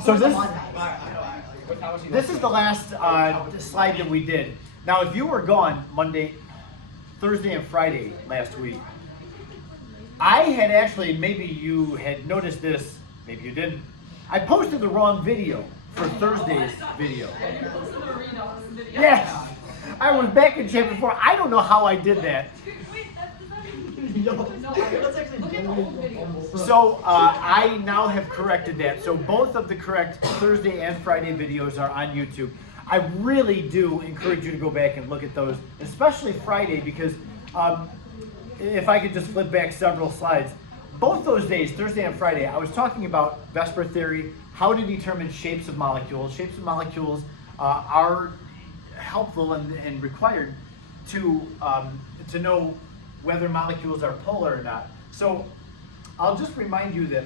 So this is the last slide that we did. Now, if you were gone Monday, Thursday, and Friday last week, I had actually, maybe you had noticed this, maybe you didn't. I posted the wrong video for Thursday's video. Yes, I was back in chapter 4. I don't know how I did that. So I now have corrected that. So both of the correct Thursday and Friday videos are on YouTube. I really do encourage you to go back and look at those, especially Friday, because if I could just flip back several slides, both those days, Thursday and Friday, I was talking about Vesper theory, how to determine shapes of molecules. Shapes of molecules are helpful and required to know whether molecules are polar or not. So I'll just remind you that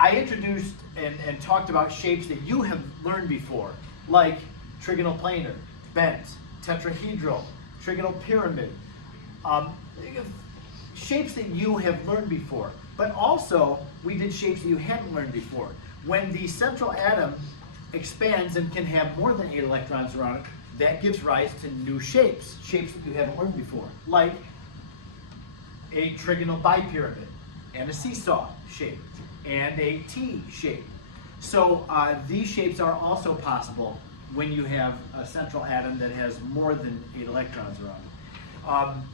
I introduced and talked about shapes that you have learned before, like trigonal planar, bent, tetrahedral, trigonal pyramid, shapes that you have learned before. But also, we did shapes that you hadn't learned before. When the central atom expands and can have more than 8 electrons around it, that gives rise to new shapes, shapes that you haven't learned before, like a trigonal bipyramid, and a seesaw shape, and a T shape. So these shapes are also possible when you have a central atom that has more than 8 electrons around it.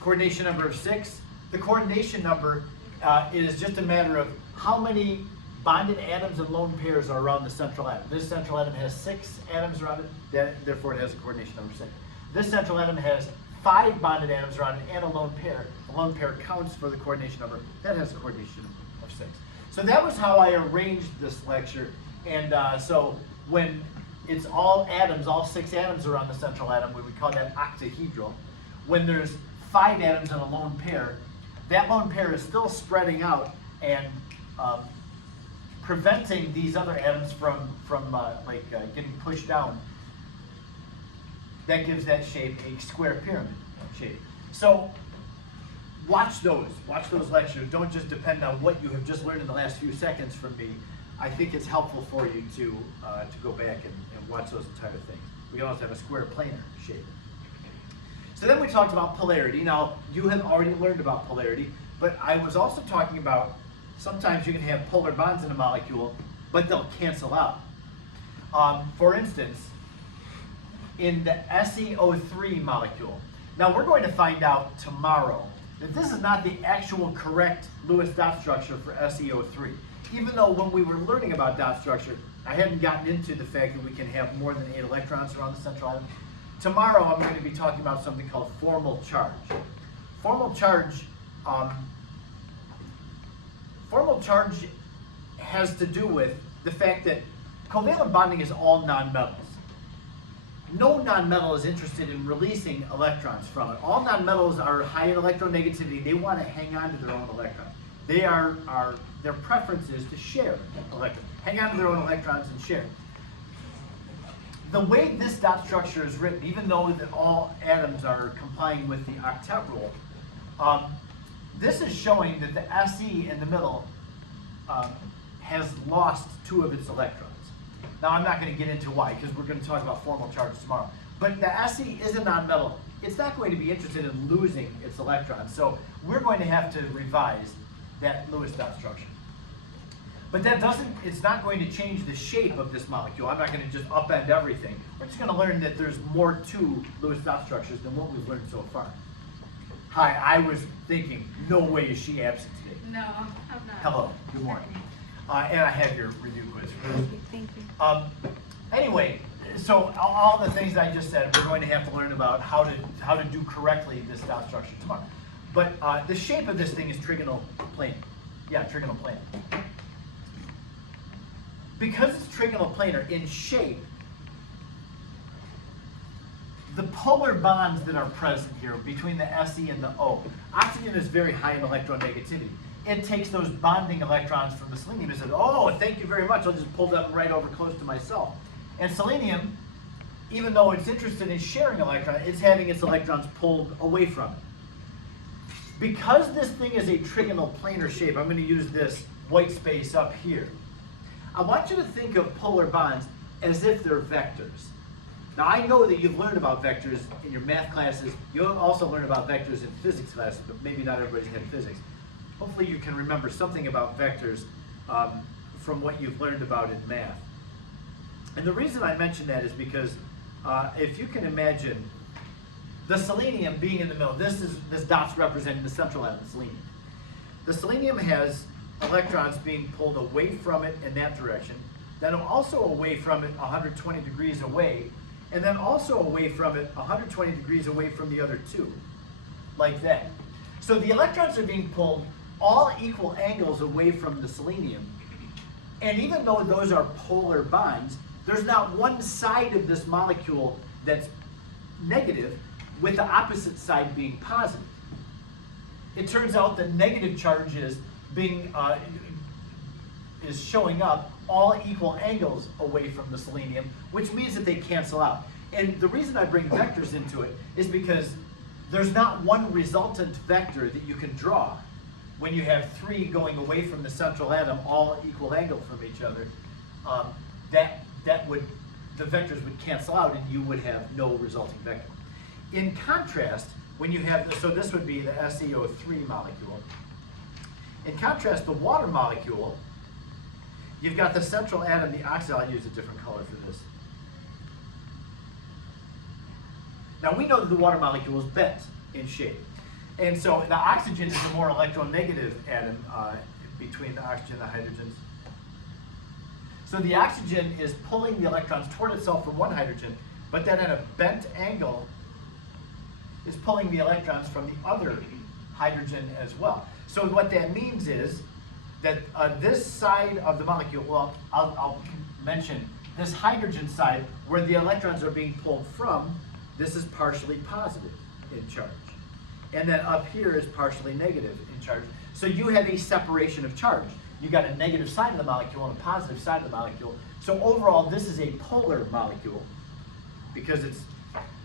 Coordination number of 6. The coordination number is just a matter of how many bonded atoms and lone pairs are around the central atom. This central atom has 6 atoms around it, therefore it has a coordination number 6. This central atom has 5 bonded atoms around it and a lone pair. The lone pair counts for the coordination number. That has a coordination of 6. So that was how I arranged this lecture. And so when it's all atoms, all 6 atoms around the central atom, we would call that octahedral. When there's 5 atoms and a lone pair, that lone pair is still spreading out and preventing these other atoms from getting pushed down. That gives that shape a square pyramid shape. So watch those lectures. Don't just depend on what you have just learned in the last few seconds from me. I think it's helpful for you to go back and watch those entire things. We also have a square planar shape. So then we talked about polarity. Now, you have already learned about polarity, but I was also talking about sometimes you can have polar bonds in a molecule, but they'll cancel out. For instance, in the SeO3 molecule. Now, we're going to find out tomorrow that this is not the actual correct Lewis dot structure for SeO3. Even though when we were learning about dot structure, I hadn't gotten into the fact that we can have more than 8 electrons around the central atom. Tomorrow I'm going to be talking about something called formal charge. Formal charge has to do with the fact that covalent bonding is all nonmetals. No nonmetal is interested in releasing electrons from it. All nonmetals are high in electronegativity. They want to hang on to their own electrons. Their preference is to share electrons. Hang on to their own electrons and share. The way this dot structure is written, even though that all atoms are complying with the octet rule, this is showing that the Se in the middle has lost 2 of its electrons. Now, I'm not going to get into why, because we're going to talk about formal charge tomorrow. But the Se is a nonmetal. It's not going to be interested in losing its electrons. So we're going to have to revise that Lewis dot structure. But it's not going to change the shape of this molecule. I'm not going to just upend everything. We're just going to learn that there's more to Lewis dot structures than what we've learned so far. Hi, I was thinking, no way is she absent today. No, I'm not. Hello, good morning. And I have your review quiz. Thank you. Anyway, so all the things I just said, we're going to have to learn about how to do correctly this dot structure tomorrow. But the shape of this thing is trigonal planar. Yeah, trigonal planar. Because it's trigonal planar in shape, the polar bonds that are present here between the Se and the O, oxygen is very high in electronegativity. It takes those bonding electrons from the selenium and says, oh, thank you very much, I'll just pull them right over close to myself. And selenium, even though it's interested in sharing electrons, it's having its electrons pulled away from it. Because this thing is a trigonal planar shape, I'm going to use this white space up here. I want you to think of polar bonds as if they're vectors. Now I know that you've learned about vectors in your math classes. You'll also learn about vectors in physics classes, but maybe not everybody's had physics. Hopefully you can remember something about vectors from what you've learned about in math. And the reason I mention that is because if you can imagine the selenium being in the middle, this dot's representing the central atom, selenium. The selenium has electrons being pulled away from it in that direction, then also away from it 120 degrees away, and then also away from it 120 degrees away from the other two, like that. So the electrons are being pulled all equal angles away from the selenium, and even though those are polar bonds, there's not one side of this molecule that's negative with the opposite side being positive. It turns out that negative charge is showing up all equal angles away from the selenium, which means that they cancel out. And the reason I bring vectors into it is because there's not one resultant vector that you can draw when you have three going away from the central atom all equal angle from each other. The vectors would cancel out and you would have no resulting vector. In contrast, when you have, so this would be the SeO3 molecule. In contrast, the water molecule, you've got the central atom, the oxygen. I'll use a different color for this. Now we know that the water molecule is bent in shape. And so the oxygen is the more electronegative atom between the oxygen and the hydrogens. So the oxygen is pulling the electrons toward itself from one hydrogen, but then at a bent angle is pulling the electrons from the other hydrogen as well. So what that means is that this side of the molecule, well, I'll mention this hydrogen side where the electrons are being pulled from, this is partially positive in charge. And then up here is partially negative in charge. So you have a separation of charge. You've got a negative side of the molecule and a positive side of the molecule. So overall, this is a polar molecule because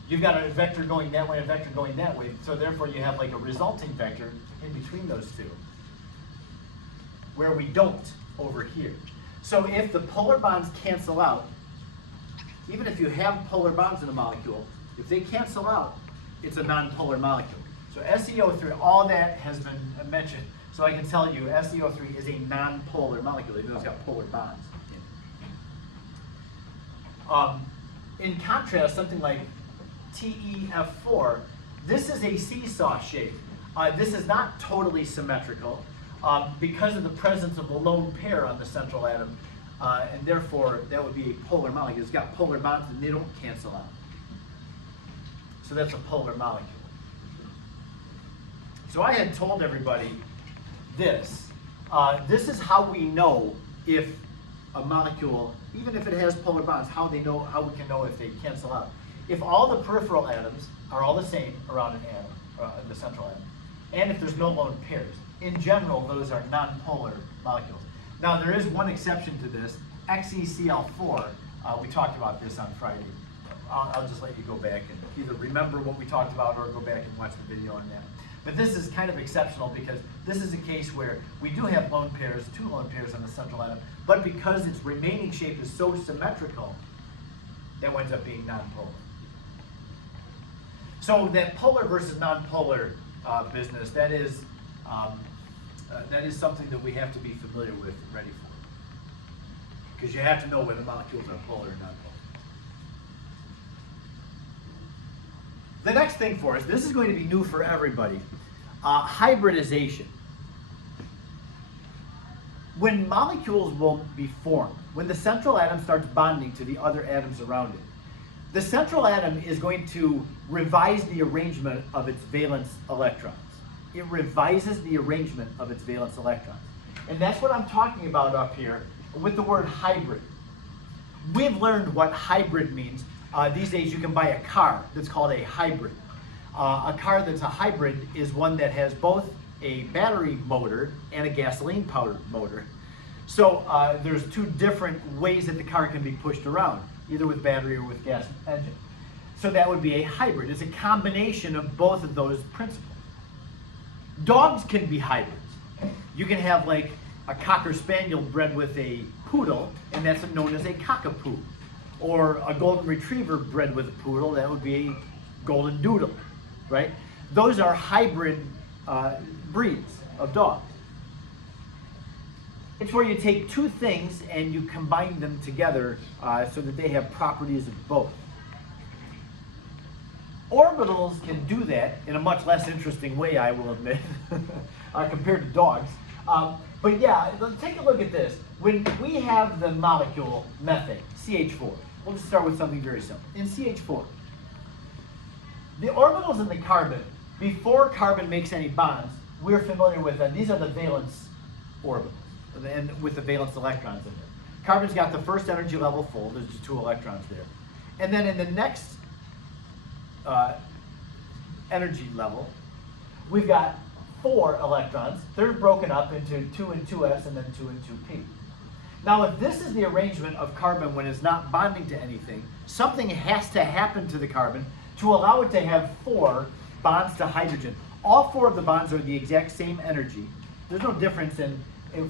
you've got a vector going that way, a vector going that way. So therefore, you have like a resulting vector in between those two, where we don't over here. So if the polar bonds cancel out, even if you have polar bonds in a molecule, if they cancel out, it's a nonpolar molecule. So SeO3, all that has been mentioned. So I can tell you SeO3 is a nonpolar molecule, even though it's got polar bonds. In contrast, something like TeF4, this is a seesaw shape. This is not totally symmetrical because of the presence of a lone pair on the central atom, and therefore that would be a polar molecule. It's got polar bonds and they don't cancel out. So that's a polar molecule. So I had told everybody this. This is how we know if a molecule, even if it has polar bonds, how we can know if they cancel out. If all the peripheral atoms are all the same around an atom, the central atom, and if there's no lone pairs, in general, those are nonpolar molecules. Now, there is one exception to this, XeCl4. We talked about this on Friday. I'll just let you go back and either remember what we talked about or go back and watch the video on that. But this is kind of exceptional because this is a case where we do have lone pairs, two lone pairs on the central atom, but because its remaining shape is so symmetrical, that winds up being nonpolar. So that polar versus nonpolar business, that is something that we have to be familiar with and ready for. Because you have to know whether molecules are polar or nonpolar. The next thing for us, this is going to be new for everybody, hybridization. When molecules will be formed, when the central atom starts bonding to the other atoms around it, the central atom is going to revise the arrangement of its valence electrons. It revises the arrangement of its valence electrons. And that's what I'm talking about up here with the word hybrid. We've learned what hybrid means. These days you can buy a car that's called a hybrid. A car that's a hybrid is one that has both a battery motor and a gasoline-powered motor. So there's two different ways that the car can be pushed around, either with battery or with gas engine. So that would be a hybrid. It's a combination of both of those principles. Dogs can be hybrids. You can have like a Cocker Spaniel bred with a poodle, and that's known as a cockapoo. Or a golden retriever bred with a poodle, that would be a golden doodle, right? Those are hybrid breeds of dogs. It's where you take two things and you combine them together so that they have properties of both. Orbitals can do that in a much less interesting way, I will admit, compared to dogs. But yeah, let's take a look at this. When we have the molecule methane, CH4, we'll just start with something very simple. In CH4, the orbitals in the carbon, before carbon makes any bonds, we're familiar with them. These are the valence orbitals, and with the valence electrons in there. Carbon's got the first energy level full, there's just 2 electrons there. And then in the next energy level, we've got 4 electrons. They're broken up into 2 and 2s and then 2 and 2p. Now, if this is the arrangement of carbon when it's not bonding to anything, something has to happen to the carbon to allow it to have 4 bonds to hydrogen. All 4 of the bonds are the exact same energy. There's no difference in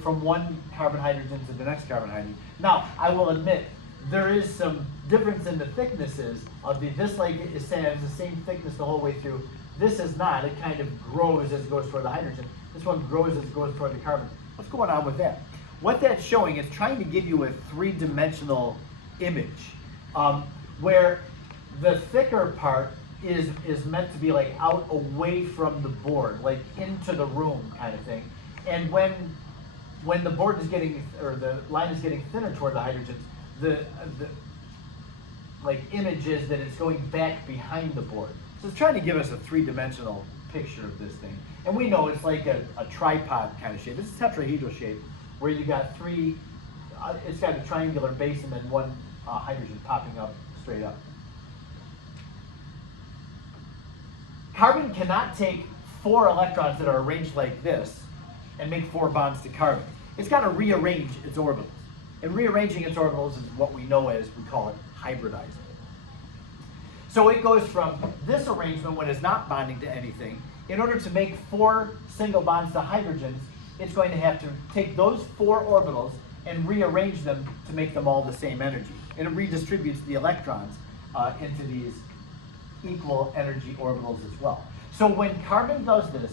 from one carbon hydrogen to the next carbon hydrogen. Now, I will admit, there is some difference in the thicknesses of this, like it has the same thickness the whole way through. This is not. It kind of grows as it goes toward the hydrogen. This one grows as it goes toward the carbon. What's going on with that? What that's showing is trying to give you a 3-dimensional image where the thicker part is meant to be like out away from the board, like into the room kind of thing. And when the board is getting, or the line is getting thinner toward the hydrogens, the like image is that it's going back behind the board. So it's trying to give us a 3-dimensional picture of this thing. And we know it's like a tripod kind of shape. It's a tetrahedral shape where you got 3, it's got a triangular base and then 1 hydrogen popping up straight up. Carbon cannot take 4 electrons that are arranged like this and make 4 bonds to carbon. It's got to rearrange its orbitals. And rearranging its orbitals is what we know as, we call it, hybridizing. So it goes from this arrangement when it's not bonding to anything. In order to make 4 single bonds to hydrogens, it's going to have to take those 4 orbitals and rearrange them to make them all the same energy. And it redistributes the electrons into these equal energy orbitals as well. So when carbon does this,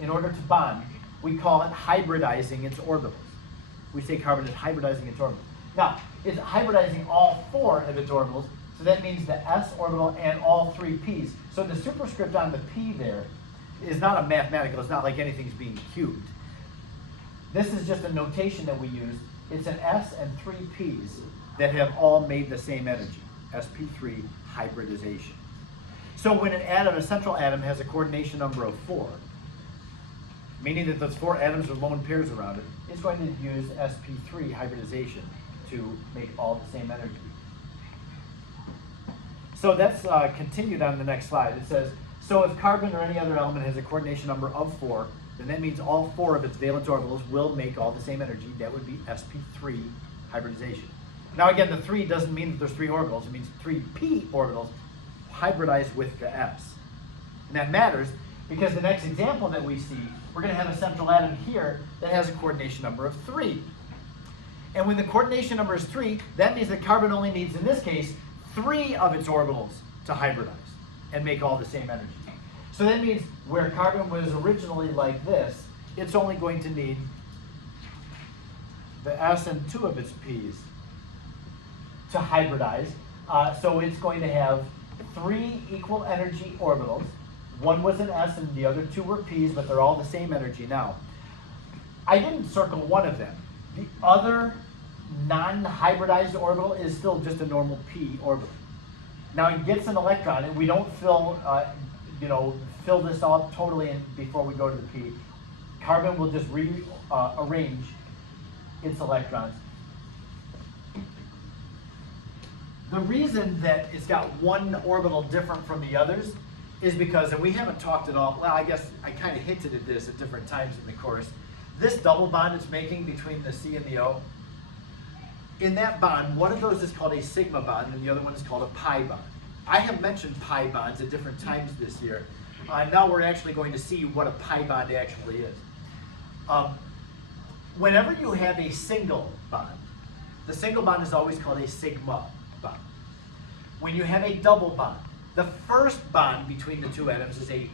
in order to bond, we call it hybridizing its orbitals. We say carbon is hybridizing its orbitals. Now, it's hybridizing all 4 of its orbitals, so that means the s orbital and all 3 p's. So the superscript on the p there is not a mathematical, it's not like anything's being cubed. This is just a notation that we use. It's an s and 3 p's that have all made the same energy, sp3 hybridization. So when an atom, a central atom, has a coordination number of 4, meaning that those 4 atoms are lone pairs around it, it's going to use sp3 hybridization to make all the same energy. So that's continued on the next slide. It says, so if carbon or any other element has a coordination number of 4, then that means all 4 of its valence orbitals will make all the same energy. That would be sp3 hybridization. Now again, the 3 doesn't mean that there's 3 orbitals. It means 3p orbitals hybridized with the s. And that matters because the next example that we see, we're going to have a central atom here that has a coordination number of 3. And when the coordination number is 3, that means that carbon only needs, in this case, 3 of its orbitals to hybridize and make all the same energy. So that means where carbon was originally like this, it's only going to need the s and 2 of its p's to hybridize. So it's going to have 3 equal energy orbitals. 1 was an s and the other 2 were p's, but they're all the same energy now. I didn't circle one of them. The other non-hybridized orbital is still just a normal p orbital. Now it gets an electron, and we don't fill this up totally in before we go to the p. Carbon will just rearrange its electrons. The reason that it's got 1 orbital different from the others is because, and we haven't talked at all, well, I guess I kind of hinted at this at different times in the course, this double bond it's making between the C and the O, in that bond, one of those is called a sigma bond and the other one is called a pi bond. I have mentioned pi bonds at different times this year. Now we're actually going to see what a pi bond actually is. whenever you have a single bond, the single bond is always called a sigma bond. When you have a double bond, the first bond between the two atoms is a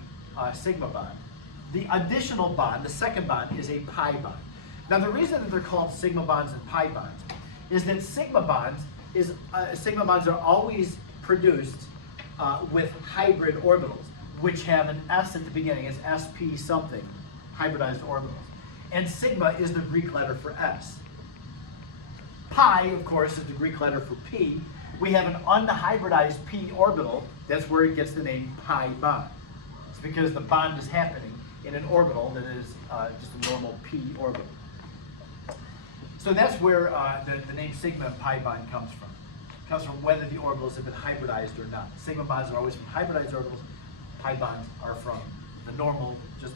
sigma bond. The additional bond, the second bond, is a pi bond. Now the reason that they're called sigma bonds and pi bonds is that sigma bonds are always produced with hybrid orbitals, which have an S at the beginning. It's sp something, hybridized orbitals. And sigma is the Greek letter for S. Pi, of course, is the Greek letter for P. We have an unhybridized p orbital. That's where it gets the name pi bond. It's because the bond is happening in an orbital that is just a normal p orbital. So that's where the name sigma and pi bond comes from. It comes from whether the orbitals have been hybridized or not. Sigma bonds are always from hybridized orbitals. Pi bonds are from the normal, just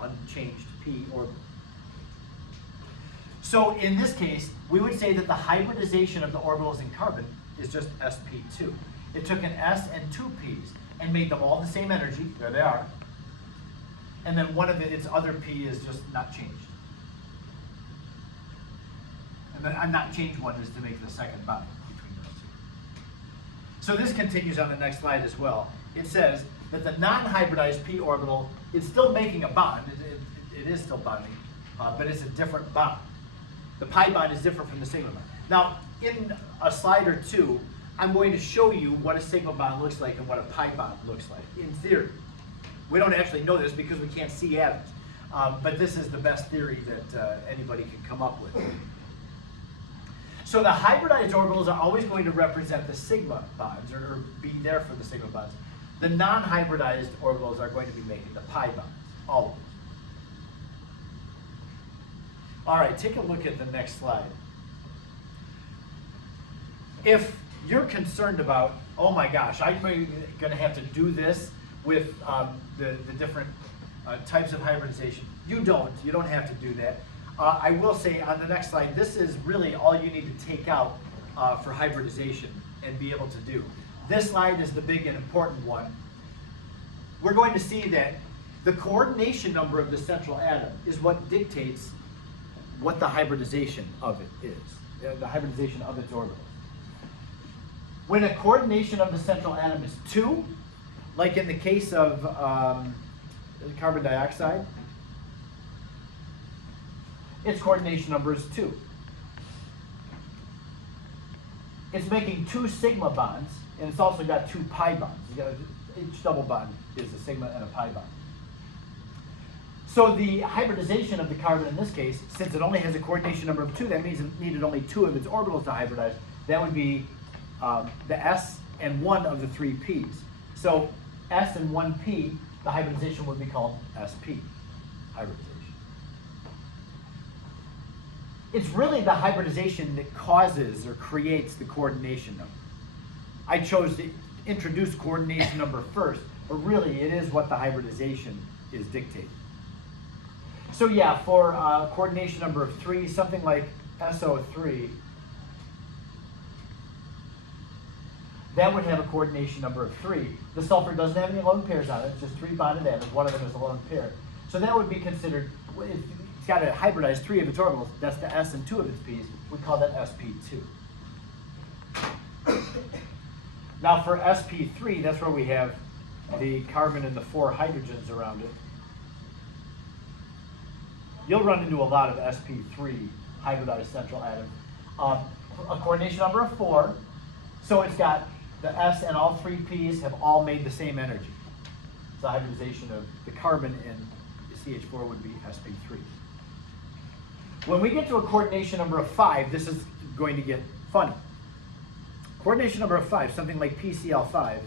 unchanged p orbital. So in this case, we would say that the hybridization of the orbitals in carbon is just sp2. It took an s and two p's and made them all the same energy. There they are. And then one of its other p is just not changed. And then a not changed one is to make the second bond between those two. So this continues on the next slide as well. It says that the non-hybridized p orbital is still making a bond. It is still bonding, but it's a different bond. The pi bond is different from the sigma bond. Now, in a slide or two, I'm going to show you what a sigma bond looks like and what a pi bond looks like, in theory. We don't actually know this because we can't see atoms, but this is the best theory that anybody can come up with. So the hybridized orbitals are always going to represent the sigma bonds, or be there for the sigma bonds. The non-hybridized orbitals are going to be making the pi bonds, all of them. All right, take a look at the next slide. If you're concerned about, oh my gosh, I'm going to have to do this with the different types of hybridization, you don't have to do that. I will say on the next slide, this is really all you need to take out for hybridization and be able to do. This slide is the big and important one. We're going to see that the coordination number of the central atom is what dictates what the hybridization of it is, the hybridization of its orbitals. When a coordination of the central atom is 2, like in the case of carbon dioxide, its coordination number is 2. It's making 2 sigma bonds, and it's also got 2 pi bonds. Each double bond is a sigma and a pi bond. So the hybridization of the carbon in this case, since it only has a coordination number of 2, that means it needed only 2 of its orbitals to hybridize. That would be the s and 1 of the 3 p's. So s and 1 p, the hybridization would be called sp, hybridization. It's really the hybridization that causes or creates the coordination number. I chose to introduce coordination number first, but really it is what the hybridization is dictating. So yeah, for coordination number of 3, something like SO3, that would have a coordination number of 3. The sulfur doesn't have any lone pairs on it, it's just 3 bonded atoms, one of them is a lone pair. So that would be considered, it's got to hybridize 3 of its orbitals, that's the s and 2 of its p's, we call that sp2. Now for sp3, that's where we have the carbon and the 4 hydrogens around it. You'll run into a lot of sp3 hybridized central atoms. A coordination number of 4, so it's got the s and all 3 p's have all made the same energy. So hybridization of the carbon in CH4 would be sp3. When we get to a coordination number of 5, this is going to get funny. Coordination number of 5, something like PCl5,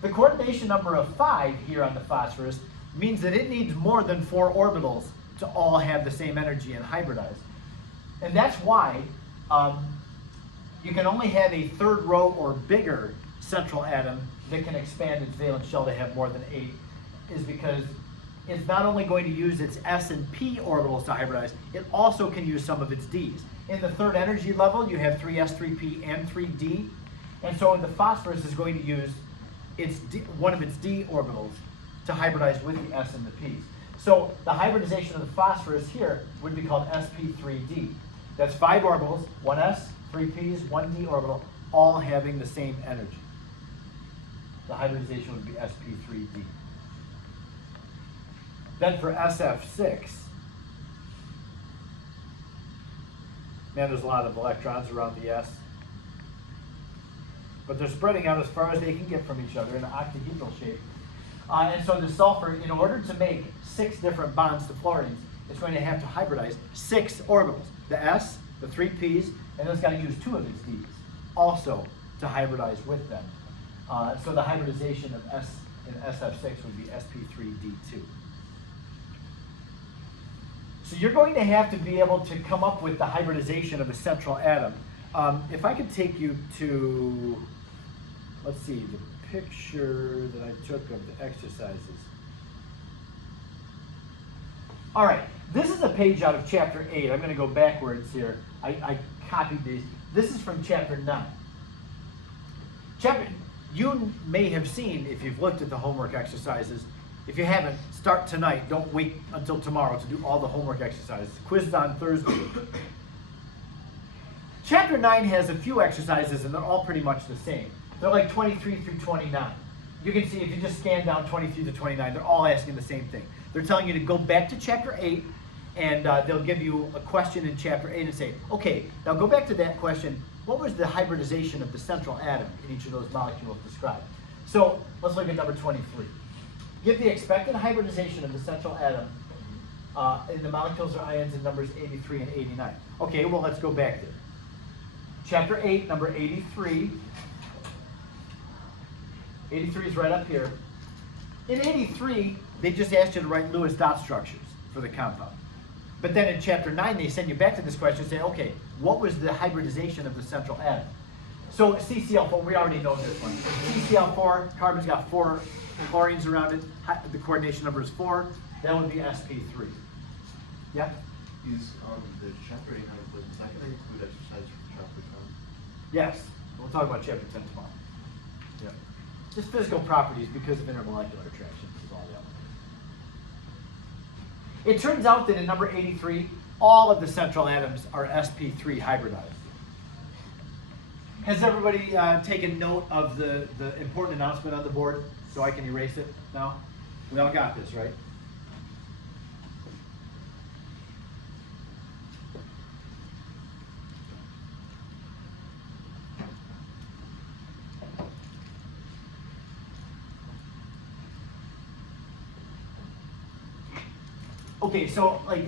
the coordination number of 5 here on the phosphorus means that it needs more than 4 orbitals to all have the same energy and hybridize. And that's why you can only have a 3rd row or bigger central atom that can expand its valence shell to have more than 8, is because it's not only going to use its s and p orbitals to hybridize, it also can use some of its d's. In the 3rd energy level, you have 3s, 3p, and 3d. And so the phosphorus is going to use one of its d orbitals to hybridize with the s and the p's. So the hybridization of the phosphorus here would be called sp3d. That's 5 orbitals, 1s, 3 p's, 1 d orbital, all having the same energy. The hybridization would be sp3d. Then for SF6, man, there's a lot of electrons around the s. But they're spreading out as far as they can get from each other in an octahedral shape. And so the sulfur, in order to make 6 different bonds to fluorines, it's going to have to hybridize 6 orbitals. The s, the 3 p's, and it's got to use 2 of its d's also to hybridize with them. So the hybridization of s in SF6 would be sp3d2. So you're going to have to be able to come up with the hybridization of a central atom. If I could take you to, let's see, the picture that I took of the exercises. All right, this is a page out of chapter 8. I'm going to go backwards here. I copied these. This is from chapter 9. You may have seen, if you've looked at the homework exercises, if you haven't, start tonight. Don't wait until tomorrow to do all the homework exercises. Quiz is on Thursday. Chapter 9 has a few exercises, and they're all pretty much the same. They're like 23 through 29. You can see if you just scan down 23 to 29, they're all asking the same thing. They're telling you to go back to chapter 8, and they'll give you a question in chapter 8 and say, okay, now go back to that question. What was the hybridization of the central atom in each of those molecules described? So let's look at number 23. Give the expected hybridization of the central atom in the molecules or ions in numbers 83 and 89. Okay, well, let's go back there. Chapter 8, number 83. 83 is right up here. In 83, they just asked you to write Lewis dot structures for the compound. But then in chapter 9, they send you back to this question and say, okay, what was the hybridization of the central atom? So CCl4, we already know this one. CCl4, carbon's got 4 chlorines around it. The coordination number is 4. That would be sp3. Yeah? Is the chapter 8 was that going to include exercise from chapter 10? Yes. We'll talk about chapter 10 tomorrow. Yeah. Just physical properties because of intermolecular attraction is all that. It turns out that in number 83, all of the central atoms are sp3 hybridized. Has everybody taken note of the important announcement on the board so I can erase it now? We all got this, right? Okay, so like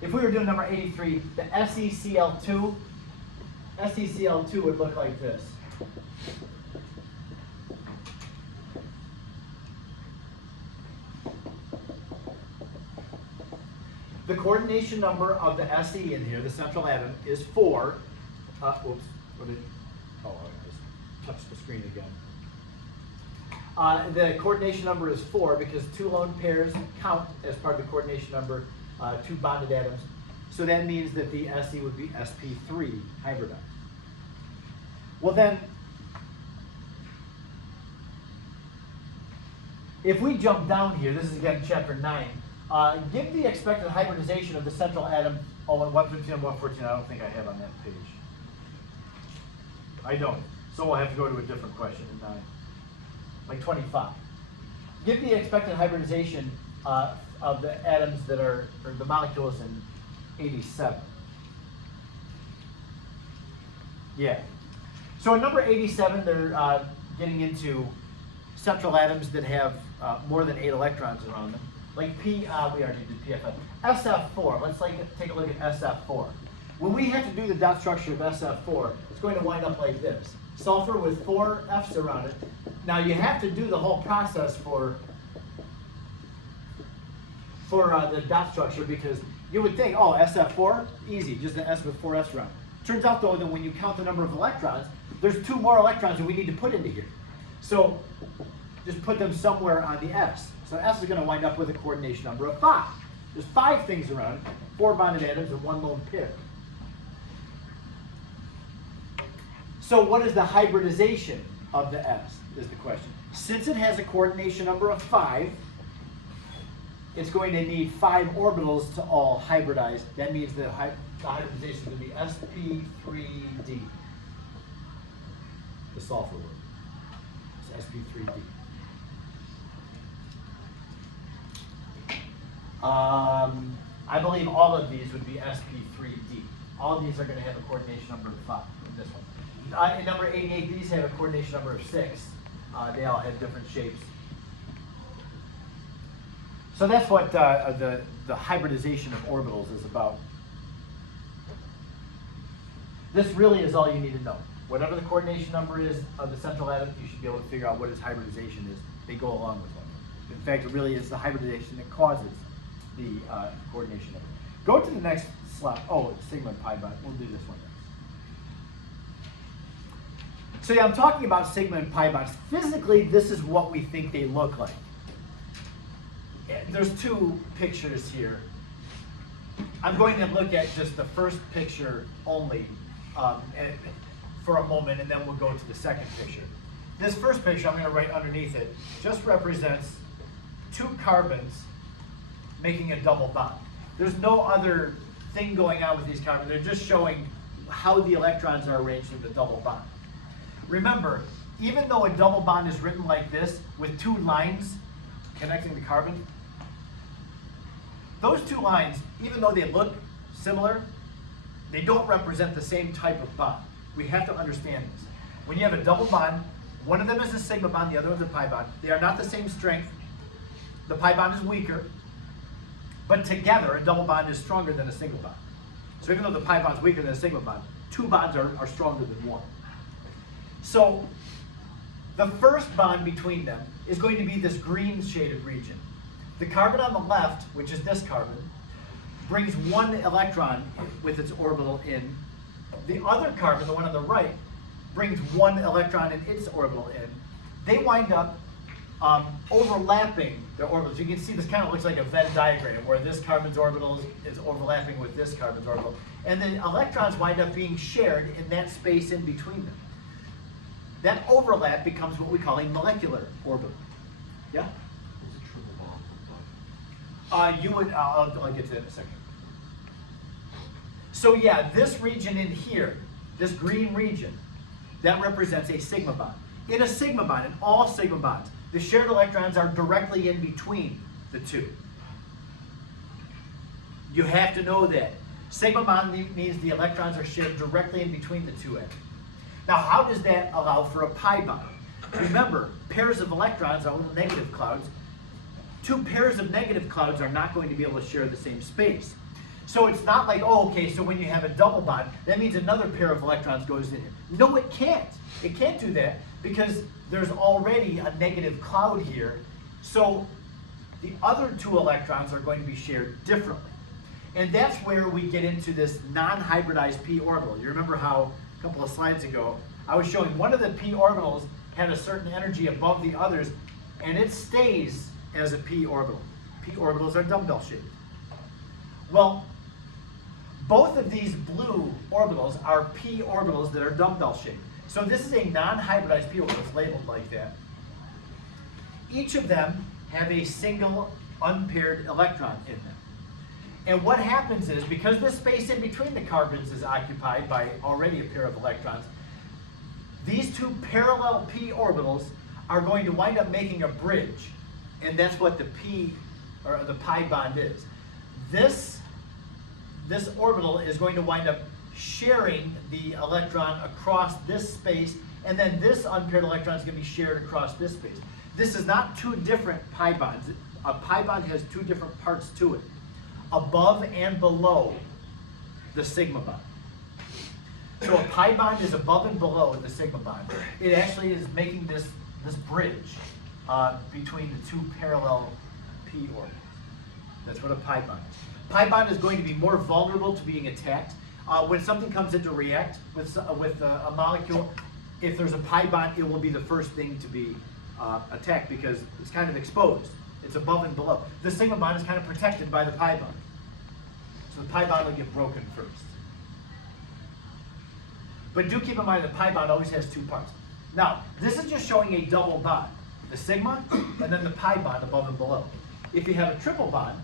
if we were doing number 83, the SeCl2 would look like this. The coordination number of the Se in here, the central atom, is 4. Whoops, what did? Oh, I just touched the screen again. The coordination number is 4 because 2 lone pairs count as part of the coordination number, 2 bonded atoms. So that means that the Se would be sp3 hybridized. Well then, if we jump down here, this is again chapter 9, give the expected hybridization of the central atom, 115 and 114, I don't think I have on that page. I don't. So we'll have to go to a different question in 9. Like 25. Give the expected hybridization of the atoms that are, or the molecules in 87. Yeah. So in number 87, they're getting into central atoms that have more than 8 electrons around them. Like we already did PFF. SF4, let's take a look at SF4. When we have to do the dot structure of SF4, it's going to wind up like this. Sulfur with 4 F's around it. Now you have to do the whole process for the dot structure because you would think, oh, SF4, easy, just an S with 4 F's around it. Turns out though that when you count the number of electrons, there's 2 more electrons that we need to put into here. So just put them somewhere on the S. So S is going to wind up with a coordination number of 5. There's 5 things around it, 4 bonded atoms and 1 lone pair. So what is the hybridization of the S, is the question. Since it has a coordination number of 5, it's going to need 5 orbitals to all hybridize. That means the hybridization is going to be sp3d. The sulfur word. It's sp3d. I believe all of these would be sp3d. All of these are going to have a coordination number of 5 in this one. In number 88, these have a coordination number of 6. They all have different shapes. So that's what the hybridization of orbitals is about. This really is all you need to know. Whatever the coordination number is of the central atom, you should be able to figure out what its hybridization is. They go along with one. In fact, it really is the hybridization that causes the coordination number. Go to the next slide. Oh, sigma and pi bond. We'll do this one next. So yeah, I'm talking about sigma and pi bonds. Physically, this is what we think they look like. There's 2 pictures here. I'm going to look at just the first picture only for a moment, and then we'll go to the second picture. This first picture, I'm going to write underneath it, just represents 2 carbons making a double bond. There's no other thing going on with these carbons. They're just showing how the electrons are arranged in the double bond. Remember, even though a double bond is written like this, with 2 lines connecting the carbon, those 2 lines, even though they look similar, they don't represent the same type of bond. We have to understand this. When you have a double bond, one of them is a sigma bond, the other is a pi bond. They are not the same strength. The pi bond is weaker, but together a double bond is stronger than a sigma bond. So even though the pi bond is weaker than a sigma bond, 2 bonds are stronger than 1. So the first bond between them is going to be this green shaded region. The carbon on the left, which is this carbon, brings 1 electron with its orbital in. The other carbon, the one on the right, brings 1 electron in its orbital in. They wind up overlapping their orbitals. You can see this kind of looks like a Venn diagram where this carbon's orbital is overlapping with this carbon's orbital. And then electrons wind up being shared in that space in between them. That overlap becomes what we call a molecular orbital. Yeah? What's a triple bond look like? I'll get to that in a second. So yeah, this region in here, this green region, that represents a sigma bond. In a sigma bond, in all sigma bonds, the shared electrons are directly in between the 2. You have to know that. Sigma bond means the electrons are shared directly in between the 2 atoms. Now, how does that allow for a pi bond? Remember, pairs of electrons are negative clouds. 2 pairs of negative clouds are not going to be able to share the same space. So it's not like, oh, okay, so when you have a double bond, that means another pair of electrons goes in here. No, it can't. It can't do that because there's already a negative cloud here. So the other 2 electrons are going to be shared differently. And that's where we get into this non-hybridized p orbital. You remember how a couple of slides ago, I was showing one of the p orbitals had a certain energy above the others, and it stays as a p orbital. P orbitals are dumbbell shaped. Well, both of these blue orbitals are p orbitals that are dumbbell shaped. So this is a non-hybridized p orbital. It's labeled like that. Each of them have a single unpaired electron in them. And what happens is, because this space in between the carbons is occupied by already a pair of electrons, these 2 parallel p orbitals are going to wind up making a bridge. And that's what the p, or the pi bond is. This orbital is going to wind up sharing the electron across this space, and then this unpaired electron is going to be shared across this space. This is not 2 different pi bonds. A pi bond has 2 different parts to it, above and below the sigma bond. So a pi bond is above and below the sigma bond. It actually is making this bridge between the 2 parallel p orbitals. That's what a pi bond is. Pi bond is going to be more vulnerable to being attacked. When something comes in to react with a molecule, if there's a pi bond, it will be the first thing to be attacked because it's kind of exposed. It's above and below. The sigma bond is kind of protected by the pi bond. So the pi bond will get broken first. But do keep in mind the pi bond always has two parts. Now, this is just showing a double bond, the sigma and then the pi bond above and below. If you have a triple bond,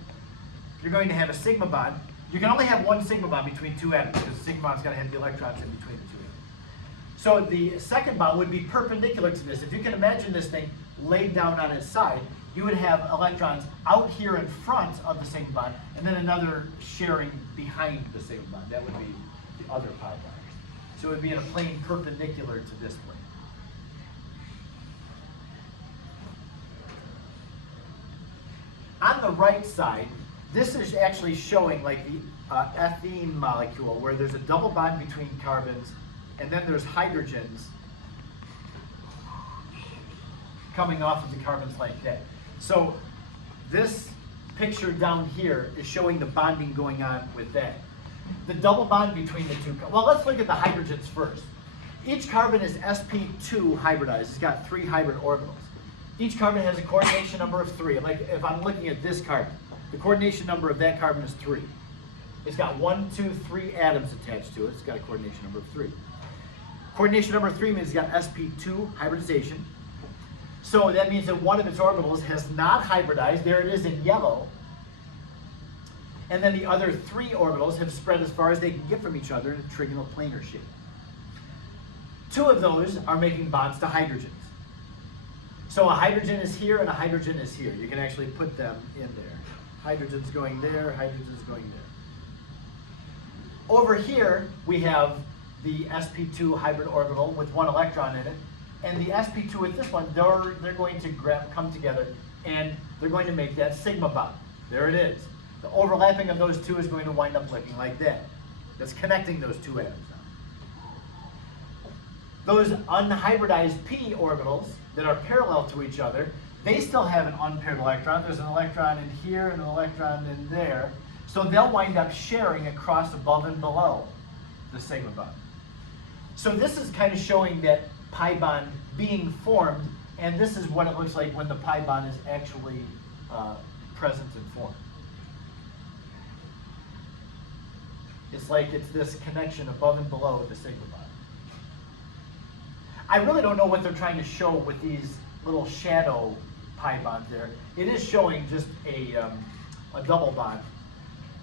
you're going to have a sigma bond. You can only have one sigma bond between two atoms because the sigma bond's got to have the electrons in between the two atoms. So the second bond would be perpendicular to this. If you can imagine this thing laid down on its side, you would have electrons out here in front of the sigma bond and then another sharing behind the sigma bond. That would be the other pi bond. So it would be in a plane perpendicular to this plane. On the right side, this is actually showing like the ethene molecule where there's a double bond between carbons and then there's hydrogens coming off of the carbons like that. So this picture down here is showing the bonding going on with that. The double bond between the two, well, let's look at the hydrogens first. Each carbon is sp2 hybridized. It's got 3 hybrid orbitals. Each carbon has a coordination number of 3. Like if I'm looking at this carbon, the coordination number of that carbon is 3. It's got 1, 2, 3 atoms attached to it. It's got a coordination number of 3. Coordination number 3 means it's got sp2 hybridization. So that means that one of its orbitals has not hybridized. There it is in yellow. And then the other 3 orbitals have spread as far as they can get from each other in a trigonal planar shape. 2 of those are making bonds to hydrogens. So a hydrogen is here and a hydrogen is here. You can actually put them in there. Hydrogen's going there, hydrogen's going there. Over here, we have the sp2 hybrid orbital with 1 electron in it. And the sp2 with this one, they're going to come together and they're going to make that sigma bond. There it is. The overlapping of those 2 is going to wind up looking like that. That's connecting those 2 atoms now. Those unhybridized p orbitals that are parallel to each other, they still have an unpaired electron. There's an electron in here and an electron in there. So they'll wind up sharing across above and below the sigma bond. So this is kind of showing that pi bond being formed, and this is what it looks like when the pi bond is actually present and formed. It's like it's this connection above and below the sigma bond. I really don't know what they're trying to show with these little shadow pi bonds there. It is showing just a double bond.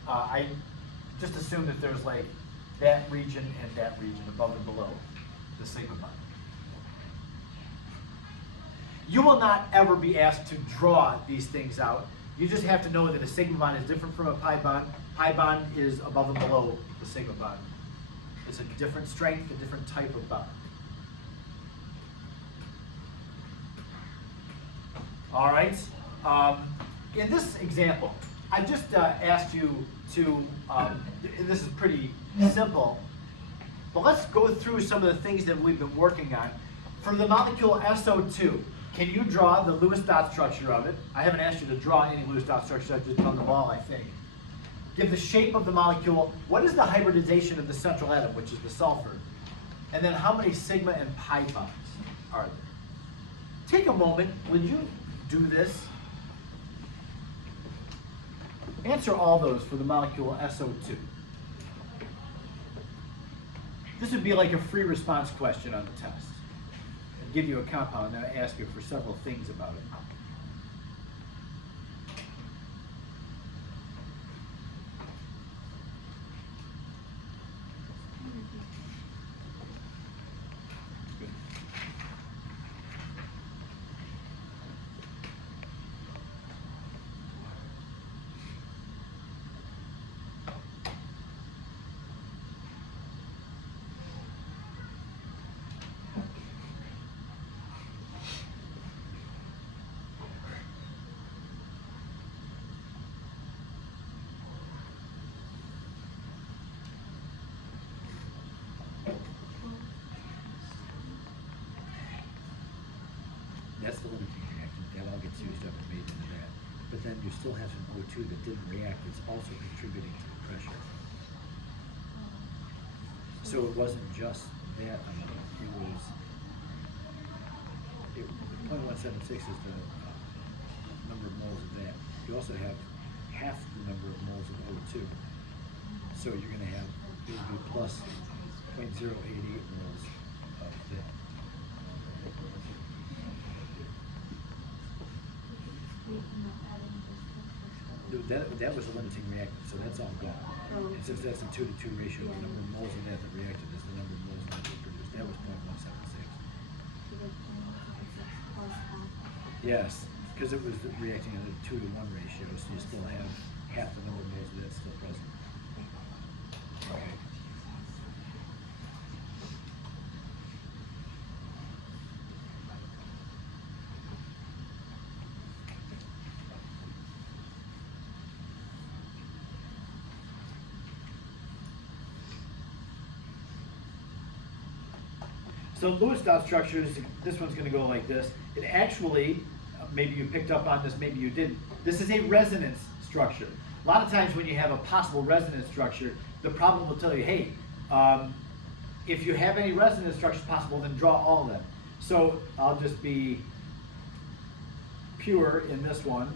I just assume that there's like that region and that region above and below the sigma bond. You will not ever be asked to draw these things out. You just have to know that a sigma bond is different from a pi bond. Pi bond is above and below the sigma bond. It's a different strength, a different type of bond. All right. In this example, I just asked you to, this is pretty simple, but let's go through some of the things that we've been working on. For the molecule SO2, can you draw the Lewis dot structure of it? I haven't asked you to draw any Lewis dot structure, I've just done them all, I think. Give the shape of the molecule. What is the hybridization of the central atom, which is the sulfur? And then how many sigma and pi bonds are there? Take a moment, would you do this? Answer all those for the molecule SO2. This would be like a free response question on the test. I'd give you a compound and I'd ask you for several things about it. That's the limiting reactant. That all gets used up and made into that. But then you still have some O2 that didn't react. It's also contributing to the pressure. So it wasn't just that amount. It was, 0.176 is the number of moles of that. You also have half the number of moles of O2. So you're going to have, it would be plus 0.088 moles of that. That was a limiting reactant, so that's all gone. And since that's a 2-to-2 ratio, the number of moles of that reacted is the number of moles that were produced. That was 0.176. Yes, because it was reacting at a 2-to-1 ratio, so you still have half the number of moles of that still present. Okay. So Lewis dot structures, this one's going to go like this. It actually, maybe you picked up on this, maybe you didn't. This is a resonance structure. A lot of times when you have a possible resonance structure, the problem will tell you, hey, if you have any resonance structures possible, then draw all of them. So I'll just be pure in this one.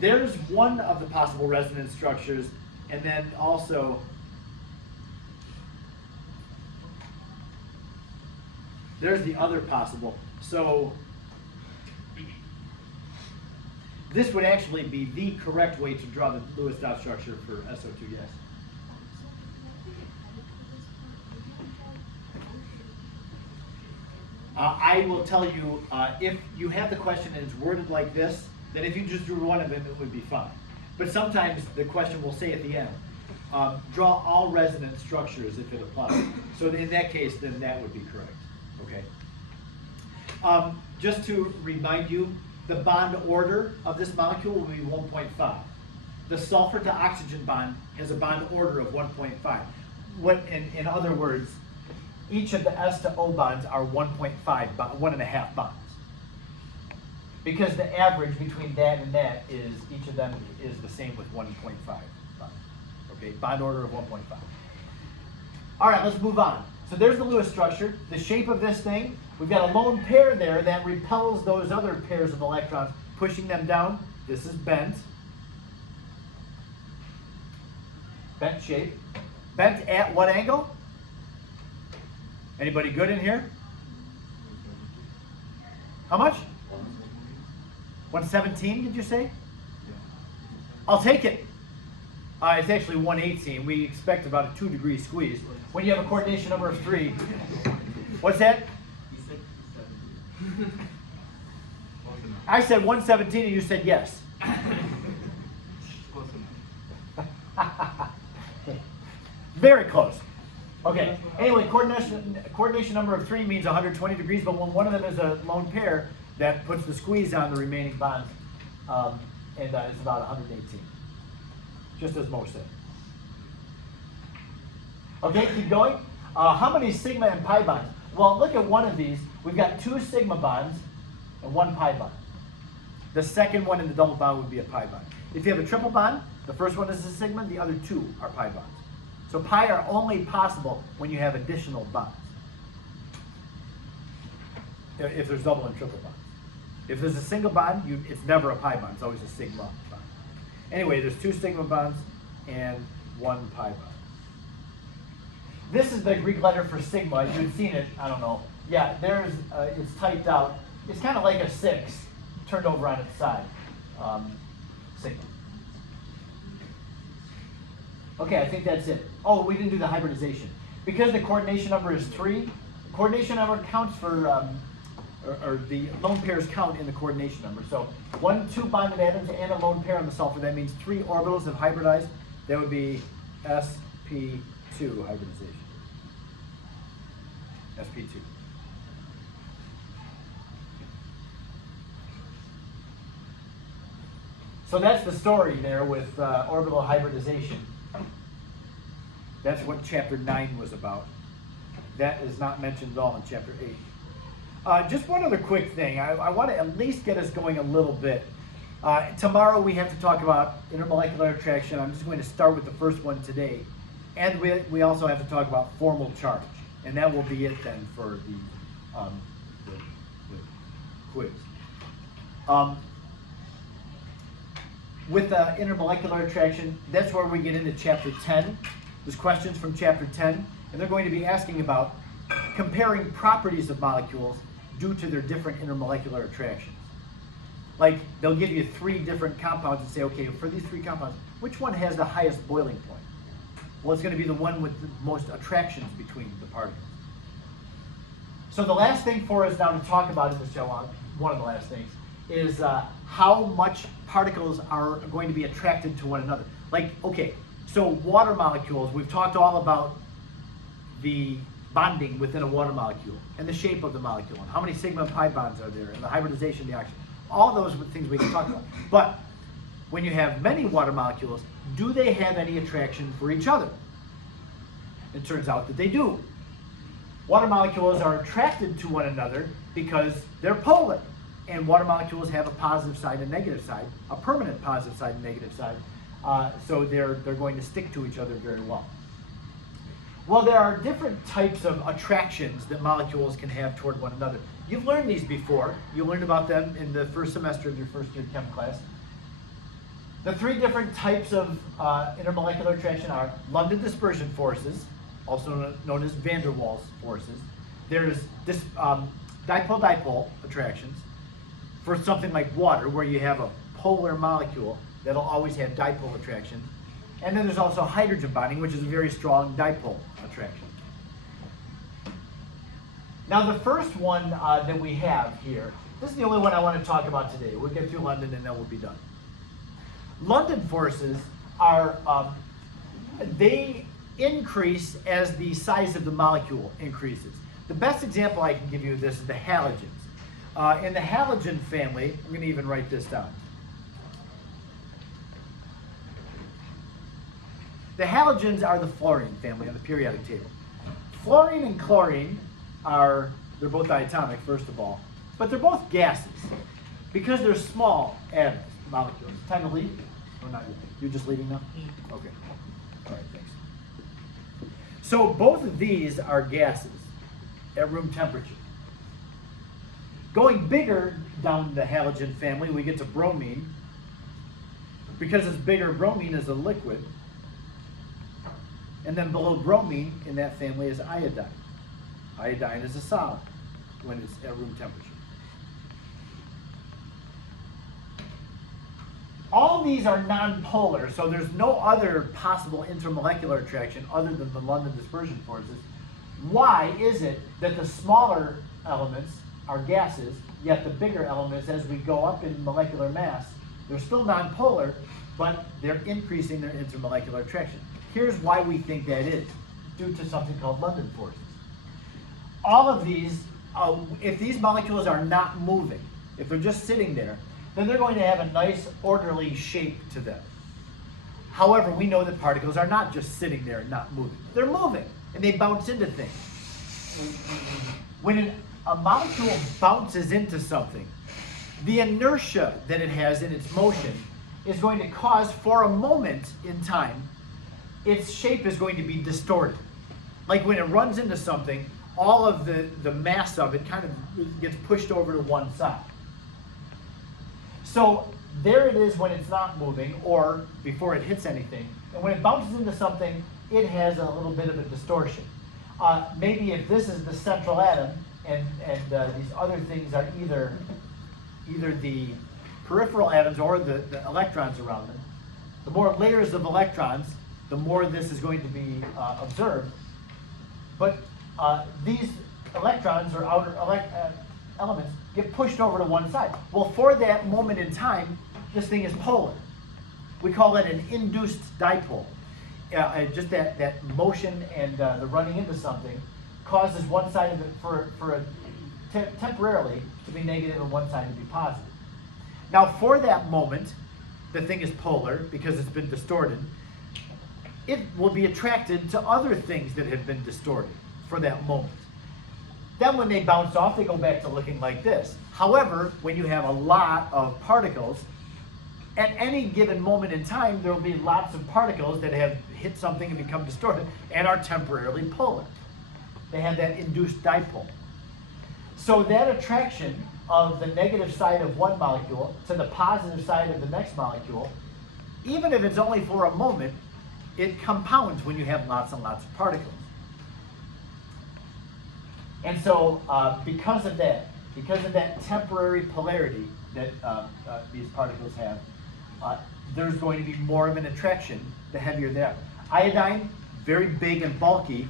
There's one of the possible resonance structures, and then also there's the other possible. So this would actually be the correct way to draw the Lewis dot structure for SO2, yes. I will tell you, if you have the question and it's worded like this, then if you just drew one of them, it would be fine. But sometimes the question will say at the end, draw all resonance structures if it applies. So in that case, then that would be correct. Okay. Just to remind you, the bond order of this molecule will be 1.5. The sulfur to oxygen bond has a bond order of 1.5. What, in other words, each of the S to O bonds are 1.5 bonds. Because the average between that and that is, each of them is the same with 1.5 bonds. Okay, bond order of 1.5. All right, let's move on. So there's the Lewis structure, the shape of this thing. We've got a lone pair there that repels those other pairs of electrons, pushing them down. This is bent. Bent shape. Bent at what angle? Anybody good in here? How much? 117, did you say? I'll take it. It's actually 118. We expect about a 2-degree squeeze. When you have a coordination number of 3. What's that? I said 117 and you said yes. Very close. Okay, anyway, coordination number of 3 means 120 degrees, but when one of them is a lone pair, that puts the squeeze on the remaining bonds, and it's about 118, just as Mo said. Okay, keep going. How many sigma and pi bonds? Well, look at one of these. We've got 2 sigma bonds and 1 pi bond. The second one in the double bond would be a pi bond. If you have a triple bond, the first one is a sigma, the other 2 are pi bonds. So pi are only possible when you have additional bonds. If there's double and triple bonds. If there's a single bond, it's never a pi bond, it's always a sigma bond. Anyway, there's 2 sigma bonds and 1 pi bond. This is the Greek letter for sigma. If you've seen it, I don't know. Yeah, there's, it's typed out. It's kind of like a 6 turned over on its side. Sigma. Okay, I think that's it. Oh, we didn't do the hybridization. Because the coordination number is 3, coordination number counts for, or the lone pairs count in the coordination number. So 1, 2 bonded atoms and a lone pair on the sulfur. That means 3 orbitals have hybridized. That would be sp2 hybridization. sp2. So that's the story there with orbital hybridization. That's what chapter 9 was about. That is not mentioned at all in chapter 8. Just one other quick thing. I want to at least get us going a little bit. Tomorrow we have to talk about intermolecular attraction. I'm just going to start with the first one today. And we also have to talk about formal charge. And that will be it then for the quiz. With intermolecular attraction, that's where we get into chapter 10. There's questions from chapter 10, and they're going to be asking about comparing properties of molecules due to their different intermolecular attractions. Like, they'll give you 3 different compounds and say, okay, for these 3 compounds, which one has the highest boiling point? Well, it's going to be the one with the most attractions between the particles. So the last thing for us now to talk about in this chapter, one of the last things, is how much particles are going to be attracted to one another. Like, okay, so water molecules, we've talked all about the bonding within a water molecule and the shape of the molecule and how many sigma and pi bonds are there and the hybridization of the oxygen. All those things we can talk about. But when you have many water molecules, do they have any attraction for each other? It turns out that they do. Water molecules are attracted to one another because they're polar. And water molecules have a positive side and negative side, a permanent positive side and negative side. So they're going to stick to each other very well. Well, there are different types of attractions that molecules can have toward one another. You've learned these before. You learned about them in the first semester of your first year chem class. The 3 different types of intermolecular attraction are London dispersion forces, also known as van der Waals forces. There's dipole-dipole attractions for something like water, where you have a polar molecule that'll always have dipole attraction. And then there's also hydrogen bonding, which is a very strong dipole attraction. Now the first one that we have here, this is the only one I want to talk about today. We'll get through London and then we'll be done. London forces are, they increase as the size of the molecule increases. The best example I can give you of this is the halogens. In the halogen family, I'm going to even write this down. The halogens are the fluorine family on the periodic table. Fluorine and chlorine they're both diatomic, first of all, but they're both gases because they're small atoms, molecules. Time to leave? Or not yet? You're just leaving now? Okay. All right, thanks. So both of these are gases at room temperature. Going bigger down the halogen family, we get to bromine. Because it's bigger, bromine is a liquid. And then below bromine in that family is iodine. Iodine is a solid when it's at room temperature. All these are nonpolar, so there's no other possible intermolecular attraction other than the London dispersion forces. Why is it that the smaller elements are gases, yet the bigger elements, as we go up in molecular mass, they're still nonpolar, but they're increasing their intermolecular attraction? Here's why we think that is, due to something called London forces. All of these, if these molecules are not moving, if they're just sitting there, then they're going to have a nice orderly shape to them. However, we know that particles are not just sitting there and not moving. They're moving, and they bounce into things. When a molecule bounces into something, the inertia that it has in its motion is going to cause, for a moment in time, its shape is going to be distorted. Like when it runs into something, all of the mass of it kind of gets pushed over to one side. So there it is when it's not moving, or before it hits anything. And when it bounces into something, it has a little bit of a distortion. Maybe if this is the central atom, and these other things are either the peripheral atoms or the electrons around them, the more layers of electrons, the more this is going to be observed. But these electrons or outer elements get pushed over to one side. Well, for that moment in time, this thing is polar. We call it an induced dipole. Just that motion and the running into something causes one side of it temporarily to be negative and one side to be positive. Now, for that moment, the thing is polar because it's been distorted. It will be attracted to other things that have been distorted for that moment. Then when they bounce off, they go back to looking like this. However, when you have a lot of particles, at any given moment in time, there will be lots of particles that have hit something and become distorted and are temporarily polar. They have that induced dipole. So that attraction of the negative side of one molecule to the positive side of the next molecule, even if it's only for a moment, it compounds when you have lots and lots of particles. And so because of that temporary polarity that these particles have, there's going to be more of an attraction the heavier they are. Iodine, very big and bulky,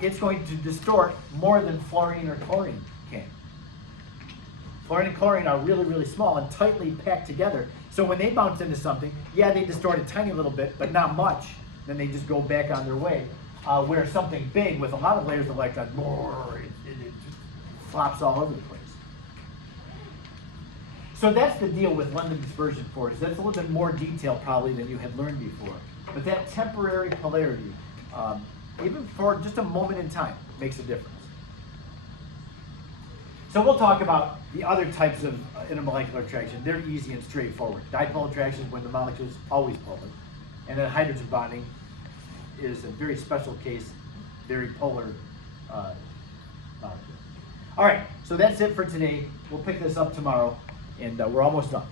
it's going to distort more than fluorine or chlorine can. Fluorine and chlorine are really, really small and tightly packed together. So when they bounce into something, yeah, they distort a tiny little bit, but not much. Then they just go back on their way. Where something big with a lot of layers of electrons, it just flops all over the place. So that's the deal with London dispersion forces. That's a little bit more detail probably than you had learned before. But that temporary polarity, even for just a moment in time, makes a difference. So we'll talk about the other types of intermolecular attraction. They're easy and straightforward. Dipole attraction is when the molecule is always polar. And then hydrogen bonding is a very special case, very polar molecule. All right, so that's it for today. We'll pick this up tomorrow, and we're almost done.